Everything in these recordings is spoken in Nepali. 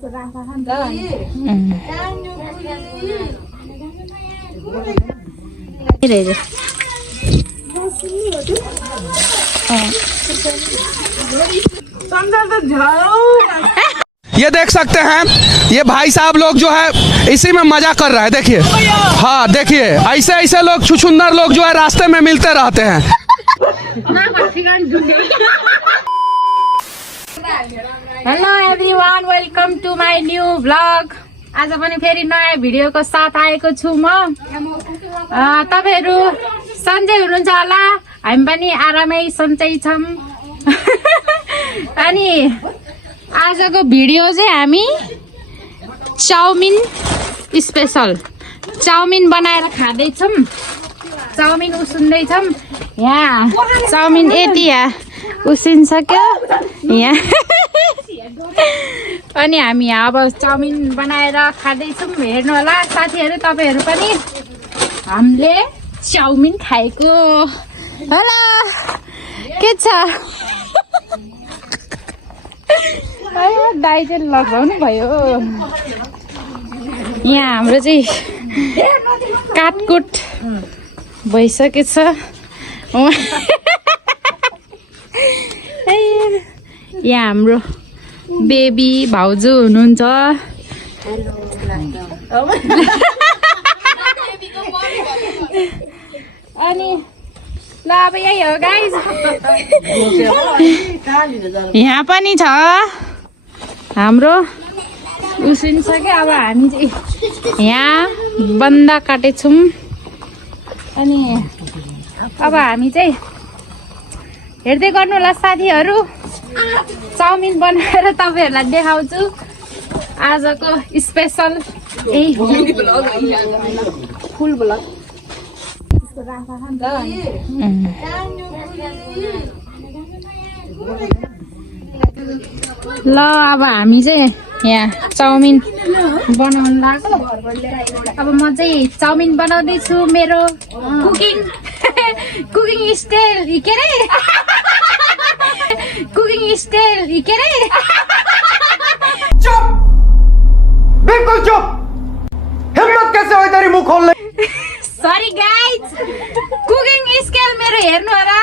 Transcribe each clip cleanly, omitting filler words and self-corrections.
ये देख सकते हैं, ये भाई साहब लोग जो है इसी में मजा कर रहा है। देखिए, हाँ देखिए, ऐसे ऐसे लोग छुछुंदर लोग जो है रास्ते में मिलते रहते हैं। Hello everyone, welcome to my new vlog. आज पनि फेरि नयाँ भिडियोको साथ आएको छु म। तपाईहरु सन्चै हुनुहुन्छ होला, हामी पनि आरामै सन्चै छौं। अनि आजको भिडियो चाहिँ हामी चाउमिन स्पेशल चाउमिन बनाएर खाँदैछौँ। चाउमिन उसिन्दैछौँ। यहाँ चाउमिन यति उसिन्सक्यो यहाँ। अनि हामी यहाँ अब चाउमिन बनाएर खाँदैछौँ। हेर्नु होला साथीहरू, तपाईहरू पनि हामीले चाउमिन खाएको। हेलो, के छ? दाइ चाहिँ लगाउनु भयो। यहाँ हाम्रो चाहिँ काटकुट भइसकेछ। यहाँ हाम्रो बेबी भाउजू हुनुहुन्छ। अनि ल अब यही हो गाइज। यहाँ पनि छ हाम्रो उसिन्सक्यो। अब हामी चाहिँ यहाँ बन्दा काटेछौँ। अनि अब हामी चाहिँ हेर्दै गर्नु होला साथीहरू। चाउमिन बनाएर तपाईहरूलाई देखाउँछु। आजको स्पेसल यही हो, फुल ब्लग। ल अब हामी चाहिँ यहाँ चाउमिन बनाउनु लाग्यो। अब म चाहिँ चाउमिन बनाउँदैछु। मेरो कुकिङ स्टाइल के अरे कुकिङ स्टाइल के अरे। चुप, बिल्कुल चुप। हिम्मत कैसे हो तेरी मुंह खोलने? सरी गाइज, कुकिङ स्केल मेरो हेर्नु होला।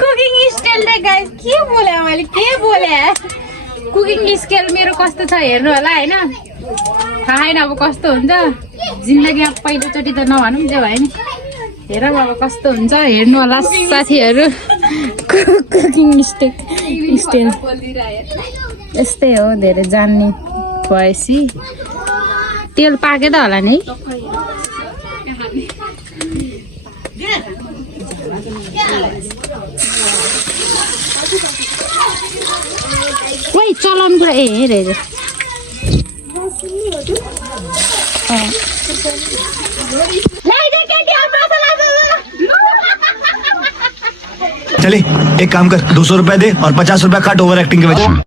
Cooking style they guys. के बोले मैले, के बोले? कुकिङ स्केल मेरो कस्तो छ हेर्नु होला हैन। थाहा छैन अब कस्तो हुन्छ। जिन्दगीमा पहिलोचोटि त नभनौँ, जे भयो नि। हेर अब कस्तो हुन्छ हेर्नु होला साथीहरू। कुकिङ स्टाइल यस्तै हो। धेरै जान्ने भएपछि तेल पाके त होला नि। ओइ चलाउनु कुरा हेर हेर। चले एक काम कर, 200 रुपए दे और 50 रुपए काट ओवर एक्टिंग के वजह।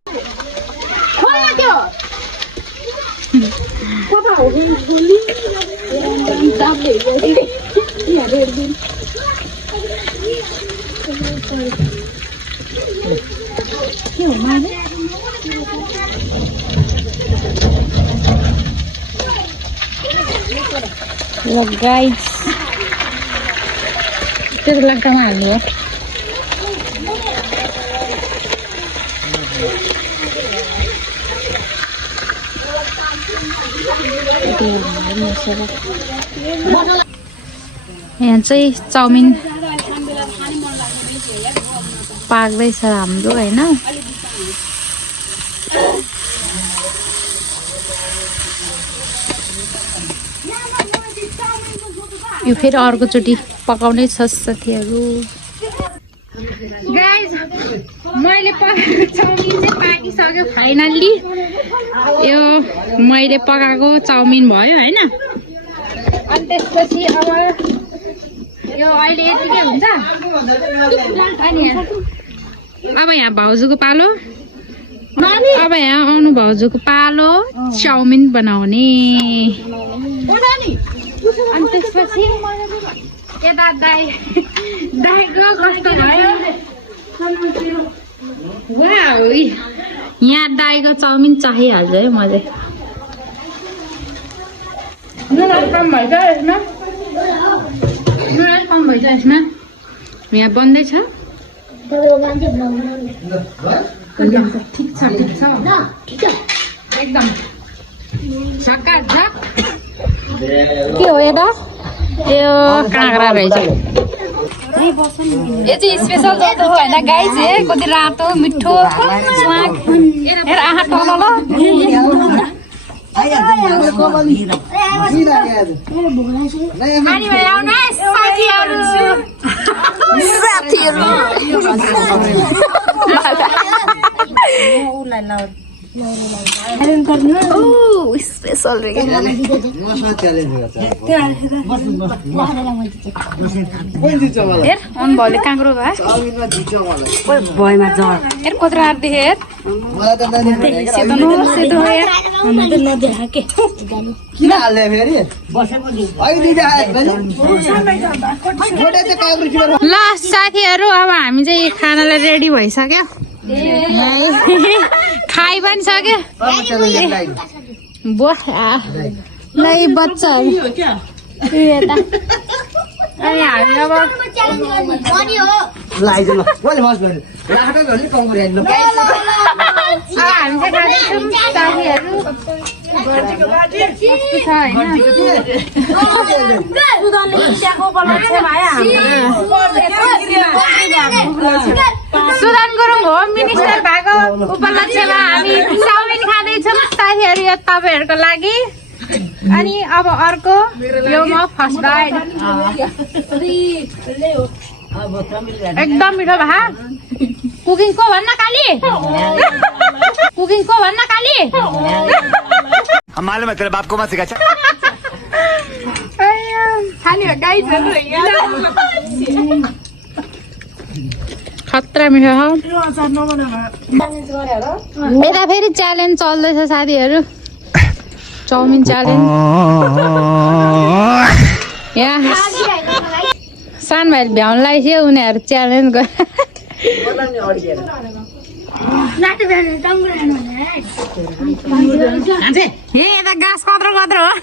गाइस तेरो लाग्दामा हाल्नु हो। यहाँ चाहिँ चाउमिन पाक्दैछ हाम्रो हैन। यो फेरि अर्कोचोटि पकाउनै छ साथीहरू। गाइज मैले पकाएको चाउमिन चाहिँ पाकिसक्यो फाइनल्ली। यो मैले पकाएको चाउमिन भयो हैन। अनि त्यसपछि अब यो अहिले यतिकै हुन्छ। अनि अब यहाँ भाउजूको पालो। अब यहाँ आउनु भाउजूको पालो चाउमिन बनाउने। अनि त्यसपछि यता दाइको कस्तो भयो वाउ यहाँ दाईको चाउमिन चाहिहाल्छ है मलाई नुन कम भएछ यसमा नुन कम भएछ यसमा यहाँ बन्दैछ ठिक छ एकदम झक्काझक के हो यता यो काँक्रा रहेछ यो चाहिँ स्पेसल जस्तो हो होइन गाई चाहिँ कति रातो मिठो स्वाद हेर आँखा टल स्पेसल अन भले काँक्रो भएमा हेर कत्रो आँटी हेर सेतो सेतो हेर ल साथीहरू अब हामी चाहिँ खानालाई रेडी भइसक्यो खाइ पनि सक्यो ल बच्चाहरू अनि हामी अब हामी चाहिँ खाँदैछौँ साथीहरू सुदान गुरुङ हो मिनिस्टर भएको उपलक्ष्यमा हामी चाउमिन खाँदैछौँ साथीहरू यो तपाईँहरूको लागि अनि अब अर्को यो म फर्स्ट बाइट एकदम मिठो भा कुकिङ को भन्न काली कुकिङ को भन्न काली हम मालूम है तेरे बाप को मत सिखा खतरा मिठो यता फेरि च्यालेन्ज चल्दैछ साथीहरू चाउमिन च्यालेन्ज यहाँ सानो भाइले भ्याउनलाई थियो उनीहरू च्यालेन्ज गरे यता गाँस कत्रो कत्रो हो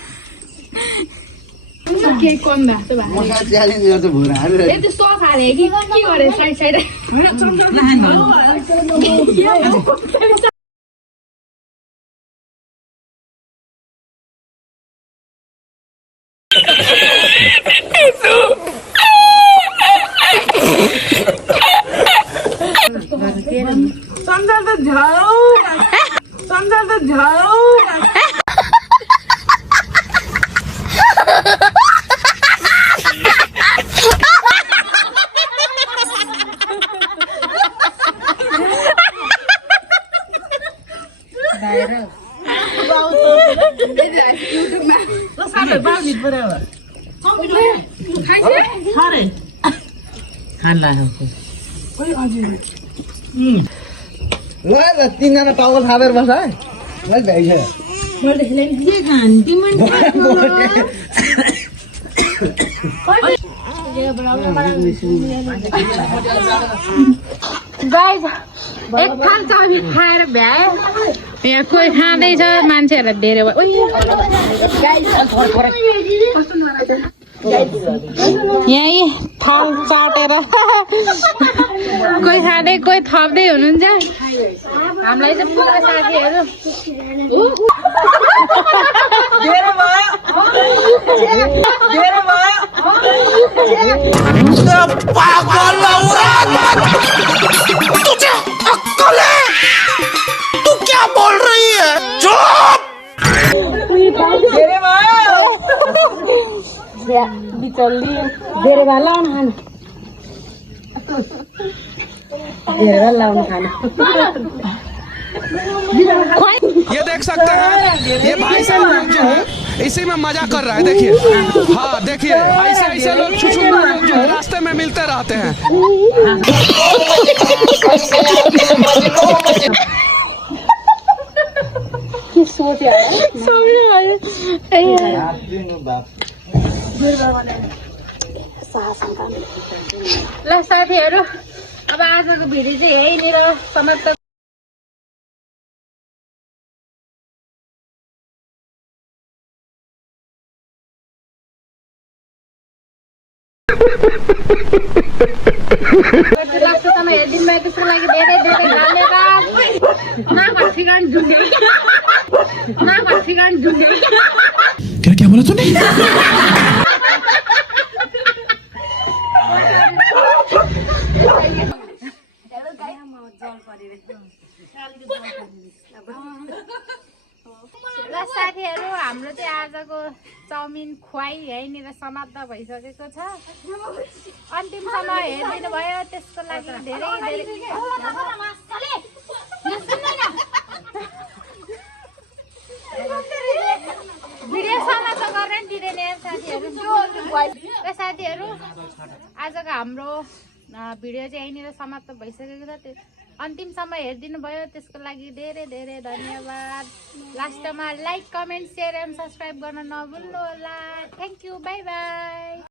तीनजना टावल थापेर बस है गाइस एक थाल चाउमिन खाएर भ्यायो यहाँ कोही खाँदैछ मान्छेहरूलाई धेरै भयो यहीँ थाल चाटेर कोही खाँदै कोही थप्दै हुनुहुन्छ हामीलाई चाहिँ पुरा साथीहरू तू क्या बोल रही है चुप बिचल्ली धेरै भए लाउनु खानु ये देख सकते हैं ये भाई साहब लोग जो है इसी में मजा कर रहा है देखिए हाँ देखिए ऐसे ऐसे लोग छुछुंदर लोग जो है रास्ते में मिलते रहते हैं ल साथीहरू अब आजको भिडियो चाहिँ यहीँनिर समाप्त लास्टसम्म हेरिदिनु भयो त्यसको लागि धेरै धेरै धन्यवाद नाको ठिकान झुन्डे क्या बोला तूने ल साथीहरू हाम्रो चाहिँ आजको चाउमिन खुवाई यहीँनिर समाप्त भइसकेको छ अन्तिमसम्म हेरिदिनु भयो त्यसको लागि धेरै धेरै भिडियो समाप्त गरेर दिँदैन साथीहरू र साथीहरू आजको हाम्रो भिडियो चाहिँ यहीँनिर समाप्त भइसकेको छ त्यो अन्तिमसम्म हेरिदिनु भयो त्यसको लागि धेरै धेरै धन्यवाद लास्टमा like comment share and subscribe गर्न नभुल्नु होला थ्याङ्क यू बाई बाई